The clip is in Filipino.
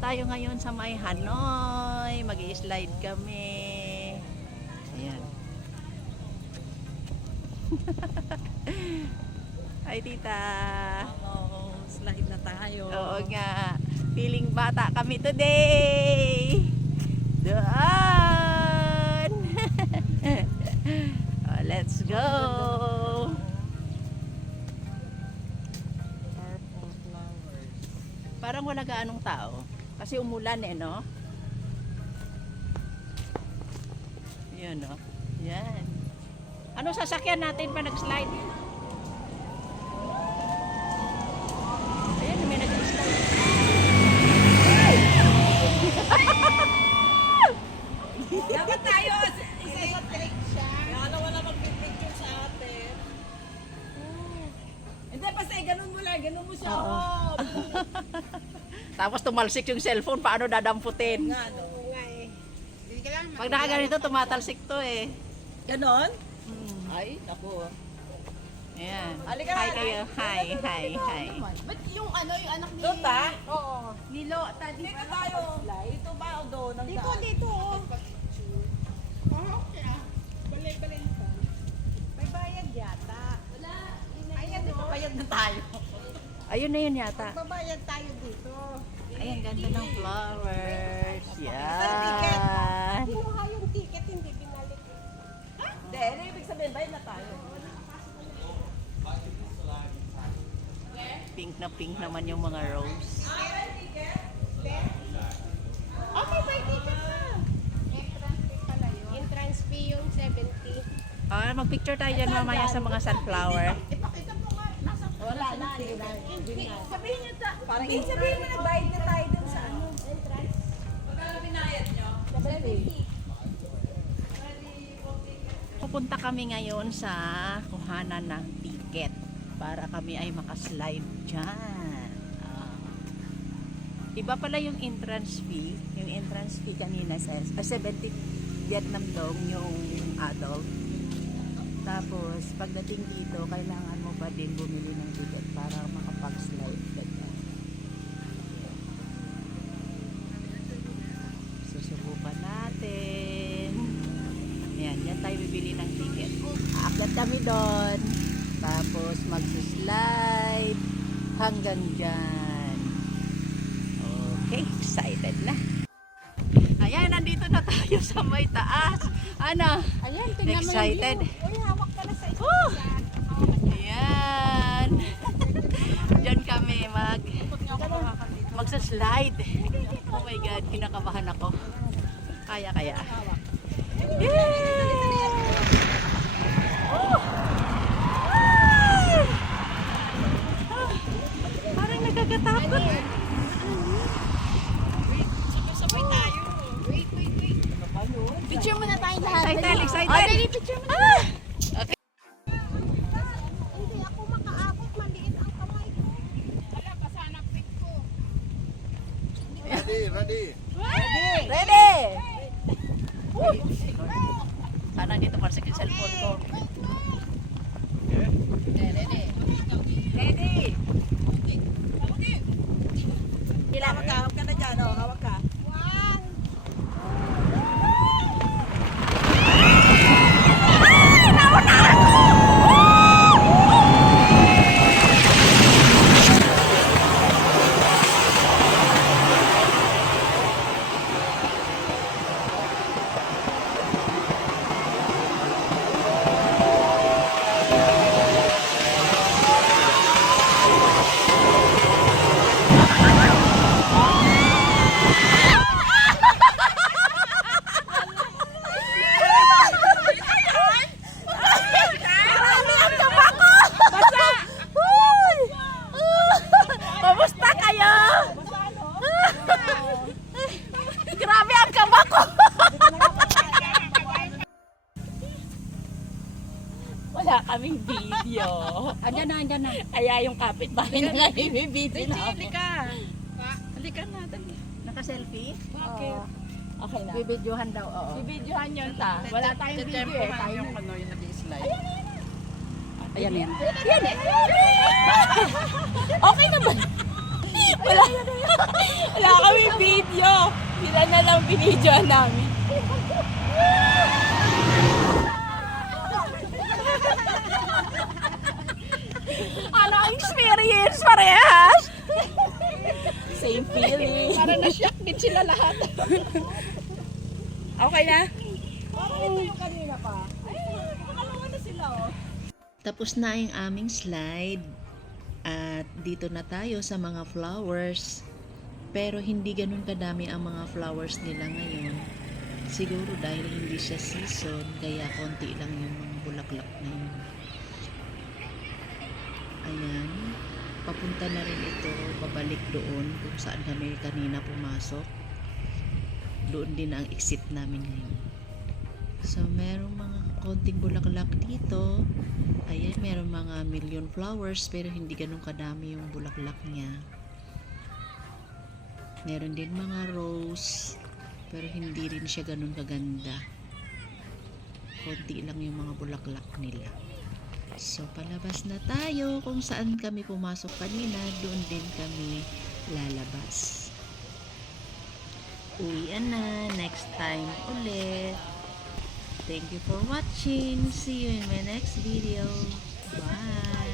tayo ngayon sa may Hanoi. Mag-i-slide kami. Ayan. Hi, tita. Oo, slide na tayo. Oo nga. Feeling bata kami today. Doon. Oh, let's go. Purple flowers. Parang wala gaanong tao. Kasi umulan eh, no? Yan, no? Yan. Ano sasakyan natin pa nag-slide? Ayan, may nag-slide. Dapat tayo, isa trick siya. Kaya wala mag-picture sa atin. Hindi, basta ganun mo lang, ganun mo siya. Oo. Oh. Tapos tumalsik yung cellphone, paano dadamputin? Nga, no? Pag nakaganito, tumatalsik to eh. Ganon? Hmm. Ay, naku. Ayan. Halika Hi na. kayo. Hi, hi, hi. Ba't yung ano, yung anak ni... Dota? Oo. Nilo, tadi Dito tayo. Dito ba o doon? Ang Dito, daan? dito. Oo, okay ah. Balik-balik pa. May bayad yata. Wala. Ayan, di ba bayad na tayo? Ayun na yun yata. Babayad tayo dito. Ayan, ganda ng flowers. ticket. Yan. Kinuha yung ticket, hindi binalik. Hindi, ano ibig sabihin? Bayad na tayo. Pink na pink naman yung mga rose. Oh, may bay ticket na. Entrance fee pala yun. Entrance fee yung 70. Ah, mag-picture tayo dyan mamaya sa mga sunflower. Ipakita mo nga. Nasa... Wala na. Sabihin niyo ta. Parang sabihin mo nagbayad na tayo dun sa ano. Entrance. Magkano binayad nyo? 70. Pupunta kami ngayon sa kuhanan ng ticket para kami ay makaslide dyan. Iba pala yung entrance fee. Yung entrance fee kanina sa 70 Vietnam dong yung adult. Tapos pagdating dito, kailangan mo pa din bumili ng ticket para makapag-slide ka dyan. Susubukan natin. Ayan, yan tayo bibili ng ticket. Aakyat kami doon. Tapos magsislide hanggang dyan. Okay, excited na. Ayan, nandito na tayo sa may taas. Ano? Ayan, tingnan mo Excited. yung view. Uy, hawak ka na sa isa. Ayan. Diyan kami magsaslide. Oh my God, kinakabahan ako. Kaya. Yay! Oh! Parang nagkakatakot. Sabay tayo. Wait. Picture mo na tayo lahat. Excited. Oh, dali, picture mo na. Okay. Hindi ako makaabot. Maliit ang kamay ko. Wala, basa na pit ko. Ready. Ready! Sana dito parsik yung cellphone ko. Ready! Hawak ka na dyan. Oh, hawak ka. One. Kamusta kayo? Grabe ang kaba ko. Wala kaming video. Andyan na. Kaya yung kapitbahay na nga ibibidyo na ako. Halika na. Naka-selfie? Bakit? Okay na. Bibidyohan daw, oo. Bibidyohan yun ta. Wala tayong video eh. Tayo yung ano yung nag-slide. Ayan yan. Okay naman. Wala kami video. Sila na lang binidyoan namin. Ano ang experience parehas? Same feeling. Para na-shock din sila lahat. Okay na? Parang ito yung kanina pa. Ay, makalawa na sila oh. Tapos na yung aming slide. At dito na tayo sa mga flowers. Pero hindi ganun kadami ang mga flowers nila ngayon. Siguro dahil hindi siya season, kaya konti lang yung mga bulaklak na yun. Ayan. Papunta na rin ito, pabalik doon kung saan kami kanina pumasok. Doon din ang exit namin ngayon. So, merong mga konting bulaklak dito. Ayan, merong mga million flowers pero hindi ganun kadami yung bulaklak niya. Meron din mga rose pero hindi rin siya ganun kaganda. Konti lang yung mga bulaklak nila. So, palabas na tayo. Kung saan kami pumasok kanina, doon din kami lalabas. Uwian na. Next time ulit. Thank you for watching. See you in my next video. Bye!